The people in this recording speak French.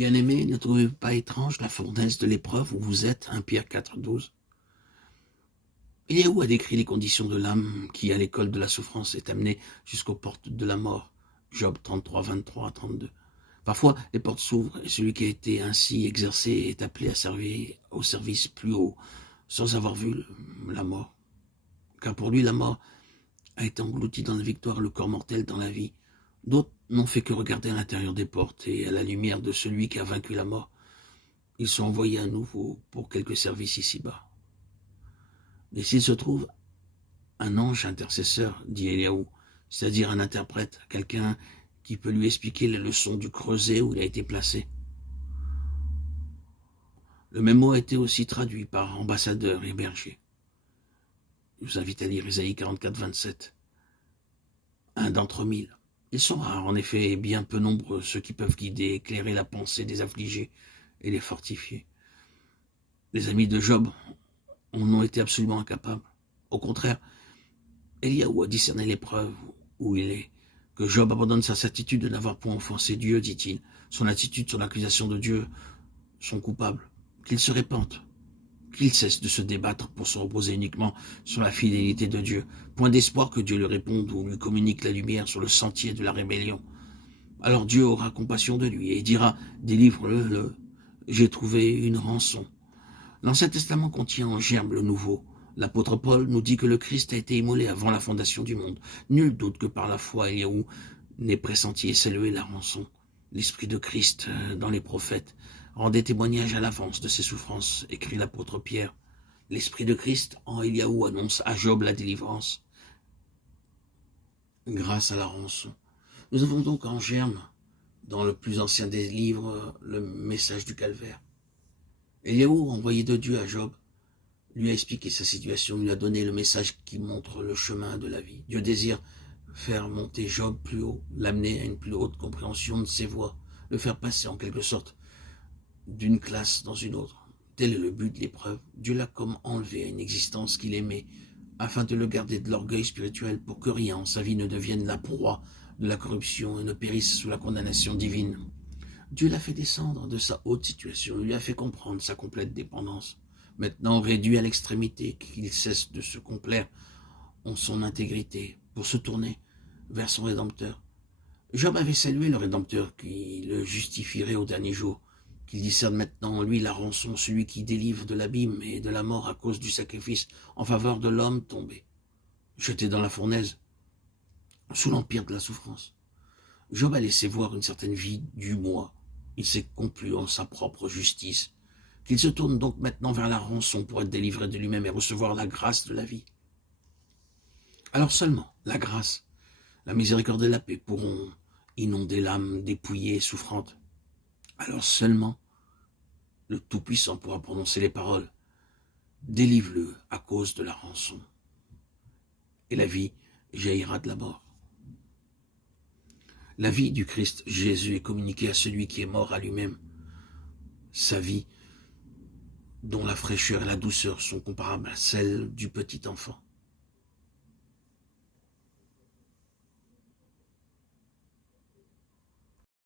Bien-aimés, ne trouvez-vous pas étrange la fournaise de l'épreuve où vous êtes, 1 Pierre 4,12 ? Éliaou a décrit les conditions de l'âme qui, à l'école de la souffrance, est amenée jusqu'aux portes de la mort. Job 33, 23 à 32. Parfois, les portes s'ouvrent et celui qui a été ainsi exercé est appelé à servir au service plus haut, sans avoir vu la mort. Car pour lui, la mort a été engloutie dans la victoire, le corps mortel dans la vie. D'autres n'ont fait que regarder à l'intérieur des portes et à la lumière de celui qui a vaincu la mort. Ils sont envoyés à nouveau pour quelques services ici-bas. Et s'il se trouve un ange intercesseur, dit Éliaou, c'est-à-dire un interprète, quelqu'un qui peut lui expliquer les leçons du creuset où il a été placé. Le même mot a été aussi traduit par ambassadeur et berger. Je vous invite à lire Isaïe 44, 27. Un d'entre mille. Ils sont rares, en effet, et bien peu nombreux, ceux qui peuvent guider et éclairer la pensée des affligés et les fortifier. Les amis de Job en ont été absolument incapables. Au contraire, Éliaou a discerné l'épreuve où il est, que Job abandonne sa certitude de n'avoir point offensé Dieu, dit-il. Son attitude, son accusation de Dieu sont coupables. Qu'il se répente, qu'il cesse de se débattre pour se reposer uniquement sur la fidélité de Dieu. Point d'espoir que Dieu lui réponde ou lui communique la lumière sur le sentier de la rébellion. Alors Dieu aura compassion de lui et dira, délivre-le, j'ai trouvé une rançon. L'Ancien Testament contient en germe le Nouveau. L'apôtre Paul nous dit que le Christ a été immolé avant la fondation du monde. Nul doute que par la foi, Éliaou n'ait pressenti et salué la rançon. L'Esprit de Christ, dans les prophètes, rendait témoignage à l'avance de ses souffrances, écrit l'apôtre Pierre. L'Esprit de Christ, en Éliaou, annonce à Job la délivrance grâce à la rançon. Nous avons donc en germe, dans le plus ancien des livres, le message du calvaire. Éliaou, envoyé de Dieu à Job, lui a expliqué sa situation, lui a donné le message qui montre le chemin de la vie. Dieu désire faire monter Job plus haut, l'amener à une plus haute compréhension de ses voies, le faire passer en quelque sorte d'une classe dans une autre. Tel est le but de l'épreuve. Dieu l'a comme enlevé à une existence qu'il aimait, afin de le garder de l'orgueil spirituel pour que rien en sa vie ne devienne la proie de la corruption et ne périsse sous la condamnation divine. Dieu l'a fait descendre de sa haute situation, lui a fait comprendre sa complète dépendance. Maintenant réduit à l'extrémité, qu'il cesse de se complaire en son intégrité pour se tourner vers son Rédempteur. Job avait salué le Rédempteur qui le justifierait au dernier jour, qu'il discerne maintenant en lui la rançon, celui qui délivre de l'abîme et de la mort à cause du sacrifice en faveur de l'homme tombé, jeté dans la fournaise, sous l'empire de la souffrance. Job a laissé voir une certaine vie du moi. Il s'est complu en sa propre justice, qu'il se tourne donc maintenant vers la rançon pour être délivré de lui-même et recevoir la grâce de la vie. Alors seulement la grâce, la miséricorde et la paix pourront inonder l'âme dépouillée et souffrante. Alors seulement le Tout-Puissant pourra prononcer les paroles « Délivre-le à cause de la rançon » et la vie jaillira de la mort. La vie du Christ Jésus est communiquée à celui qui est mort à lui-même. Sa vie, dont la fraîcheur et la douceur sont comparables à celles du petit enfant.